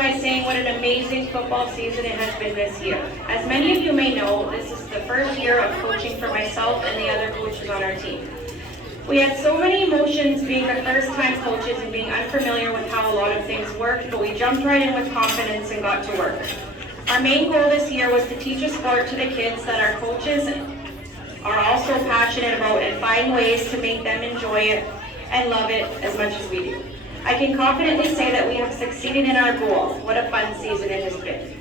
by saying what an amazing football season it has been this year. As many of you may know, this is the first year of coaching for myself and the other coaches on our team. We had so many emotions being the first-time coaches and being unfamiliar with how a lot of things worked, but we jumped right in with confidence and got to work. Our main goal this year was to teach a sport to the kids that our coaches are also passionate about and find ways to make them enjoy it and love it as much as we do. I can confidently say that we have succeeded in our goal. What a fun season it has been.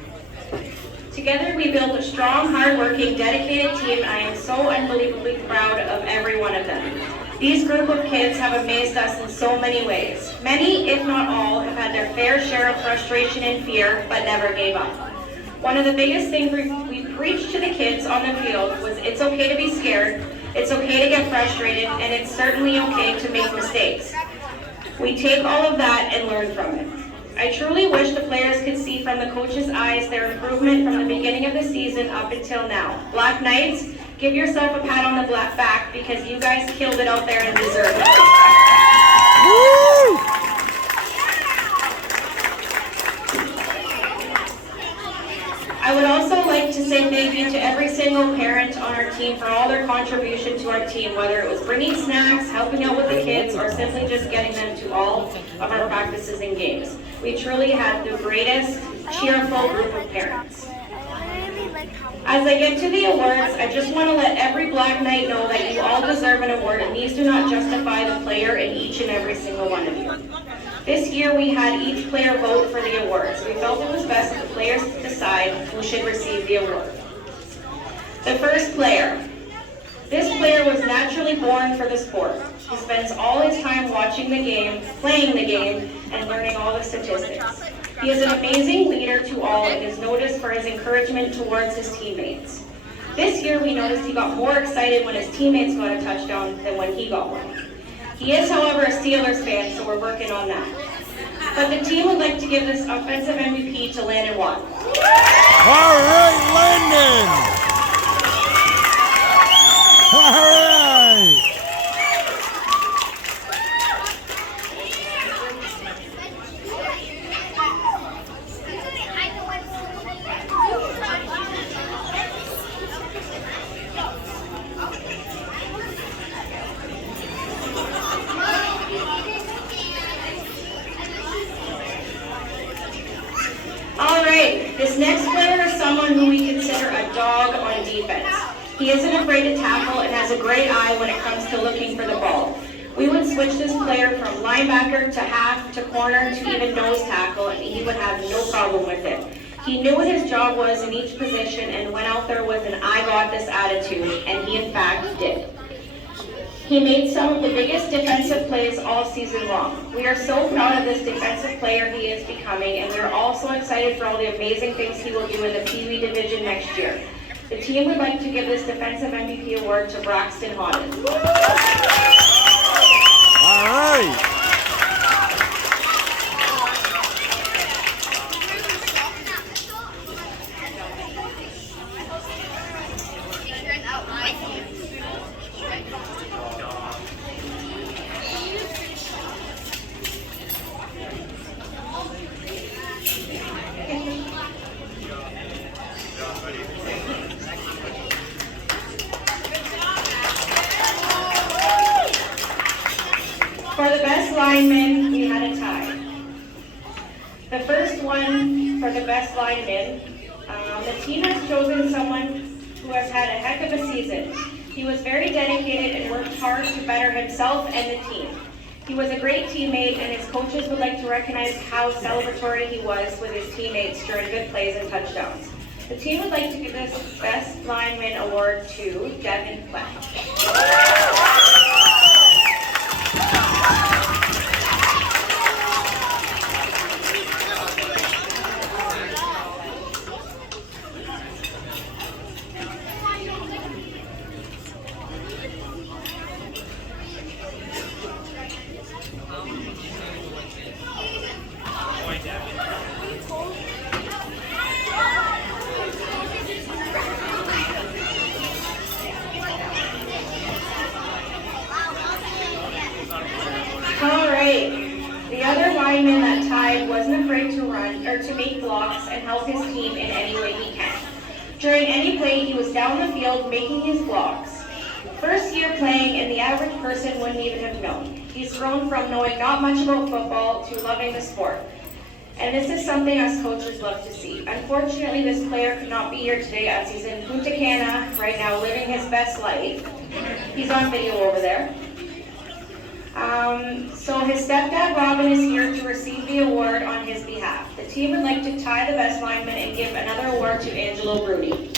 Together we built a strong, hard-working, dedicated team, and I am so unbelievably proud of every one of them. These group of kids have amazed us in so many ways. Many, if not all, have had their fair share of frustration and fear, but never gave up. One of the biggest things we preached to the kids on the field was it's okay to be scared, it's okay to get frustrated, and it's certainly okay to make mistakes. We take all of that and learn from it. I truly wish the players could see from the coaches' eyes their improvement from the beginning of the season up until now. Black Knights, give yourself a pat on the back because you guys killed it out there and deserve it. Woo! I would also like to say thank you to every single parent on our team for all their contribution to our team, whether it was bringing snacks, helping out with the kids, or simply just getting them to all of our practices and games. We truly had the greatest, cheerful group of parents. As I get to the awards, I just want to let every Black Knight know that you all deserve an award, and these do not justify the player in each and every single one of you. This year we had each player vote for the awards. We felt it was best for the players to decide who should receive the award. The first player. This player was naturally born for the sport. He spends all his time watching the game, playing the game, and learning all the statistics. He is an amazing leader to all and is noticed for his encouragement towards his teammates. This year we noticed he got more excited when his teammates got a touchdown than when he got one. He is, however, a Steelers fan, so we're working on that. But the team would like to give this offensive MVP to Landon Watt. All right, Landon! All right! This next player is someone who we consider a dog on defense. He isn't afraid to tackle and has a great eye when it comes to looking for the ball. We would switch this player from linebacker to half to corner to even nose tackle, and he would have no problem with it. He knew what his job was in each position and went out there with an I got this attitude, and he in fact did. He made some of the biggest defensive plays all season long. We are so proud of this defensive player he is becoming, and we are also excited for all the amazing things he will do in the Pee Wee division next year. The team would like to give this defensive MVP award to Braxton Hodden. All right. For the best lineman, we had a tie. The first one for the best lineman, the team has chosen someone who has had a heck of a season. He was very dedicated and worked hard to better himself and the team. He was a great teammate, and his coaches would like to recognize how celebratory he was with his teammates during good plays and touchdowns. The team would like to give this Best Lineman Award to Devin Platt. Another lineman that tied wasn't afraid to run or to make blocks and help his team in any way he can. During any play, he was down the field making his blocks. First year playing, and the average person wouldn't even have known. He's grown from knowing not much about football to loving the sport. And this is something us coaches love to see. Unfortunately, this player could not be here today as he's in Punta Cana right now living his best life. He's on video over there. So his stepdad Robin is here to receive the award on his behalf. The team would like to tie the best lineman and give another award to Angelo Bruni.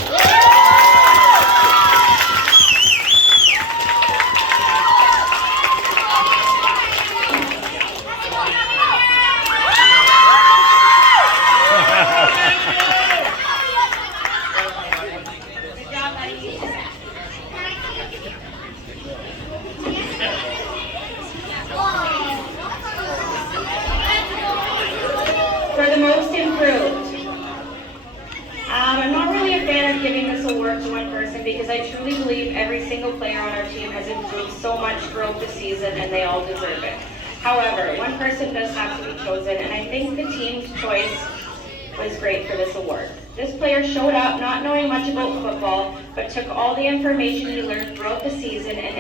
For the most improved. I'm not really a fan of giving this award to one person because I truly believe every single player on our team has improved so much throughout the season and they all deserve it. However, one person does have to be chosen, and I think the team's choice was great for this award. This player showed up not knowing much about football, but took all the information he learned throughout the season and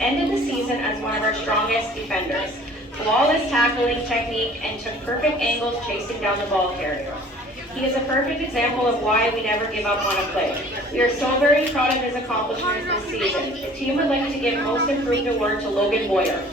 ended the season as one of our strongest defenders. Flawless tackling technique and took perfect angles chasing down the ball carrier. He is a perfect example of why we never give up on a play. We are so very proud of his accomplishments this season. The team would like to give Most Improved Award to Logan Boyer.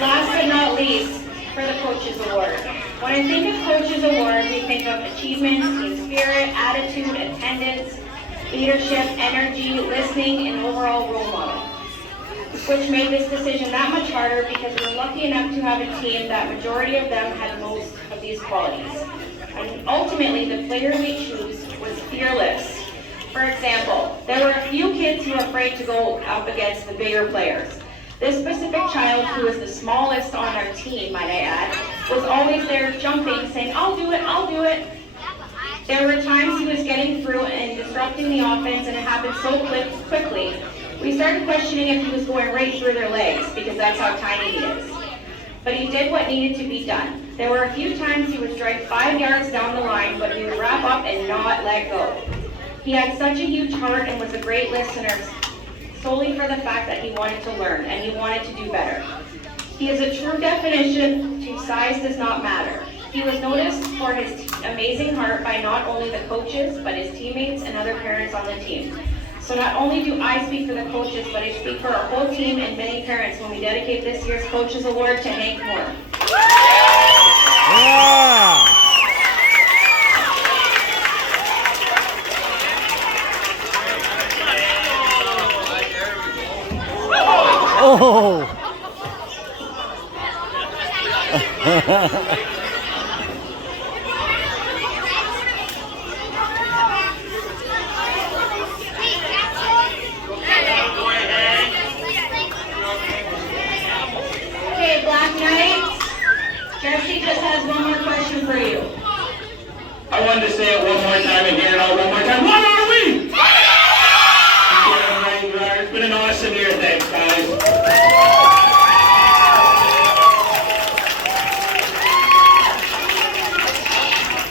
Last but not least, for the Coaches Award. When I think of Coaches Award, we think of achievements, team spirit, attitude, attendance, leadership, energy, listening, and overall role model. Which made this decision that much harder because we were lucky enough to have a team that majority of them had most of these qualities. And ultimately, the player we choose was fearless. For example, there were a few kids who were afraid to go up against the bigger players. This specific child, who was the smallest on our team, might I add, was always there jumping, saying, I'll do it, I'll do it. There were times he was getting through and disrupting the offense, and it happened so quickly. We started questioning if he was going right through their legs, because that's how tiny he is. But he did what needed to be done. There were a few times he would strike 5 yards down the line, but he would wrap up and not let go. He had such a huge heart and was a great listener, solely for the fact that he wanted to learn and he wanted to do better. He is a true definition to size does not matter. He was noticed for his amazing heart by not only the coaches, but his teammates and other parents on the team. So not only do I speak for the coaches, but I speak for our whole team and many parents when we dedicate this year's Coaches Award to Hank Moore. Yeah! Oh! Okay, Black Knights, Jesse just has one more question for you. I wanted to say it one more time and hear it all one more time. One more